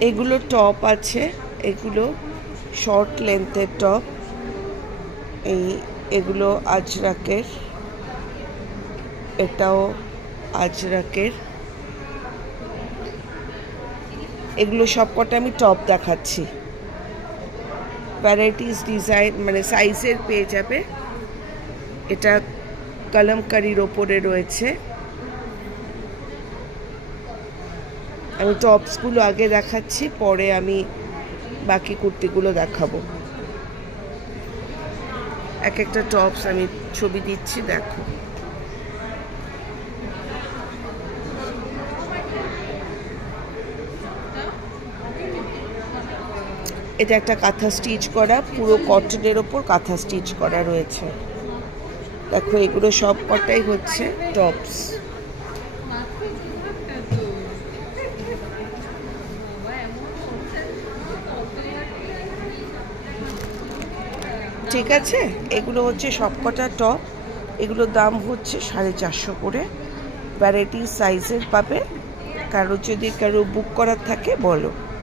এগুলো টপ আছে, এগুলো শর্ট লেন্থের টপ। এগুলো আজরাকের, এটাও আজরাকের। এগুলো সবকটা আমি টপ দেখাচ্ছি। ভ্যারাইটিস ডিজাইন মানে সাইজের পেয়ে যাবে। এটা কলমকারির ওপরে রয়েছে। আমি টপসগুলো আগে দেখাচ্ছি, পরে আমি বাকি কুর্তিগুলো দেখাবো। এক একটা টপস আমি ছবি দিচ্ছি, দেখো। এটা একটা কাঁথা স্টিচ করা, পুরো কটনের ওপর কাঁথা স্টিচ করা রয়েছে। দেখো এগুলো সব কটাই হচ্ছে টপস। ঠিক আছে, এগুলো হচ্ছে সবকটা টপ। এগুলোর দাম হচ্ছে 450 করে। ভ্যারাইটি সাইজের পাবে। কারো যদি বুক করার থাকে বলো।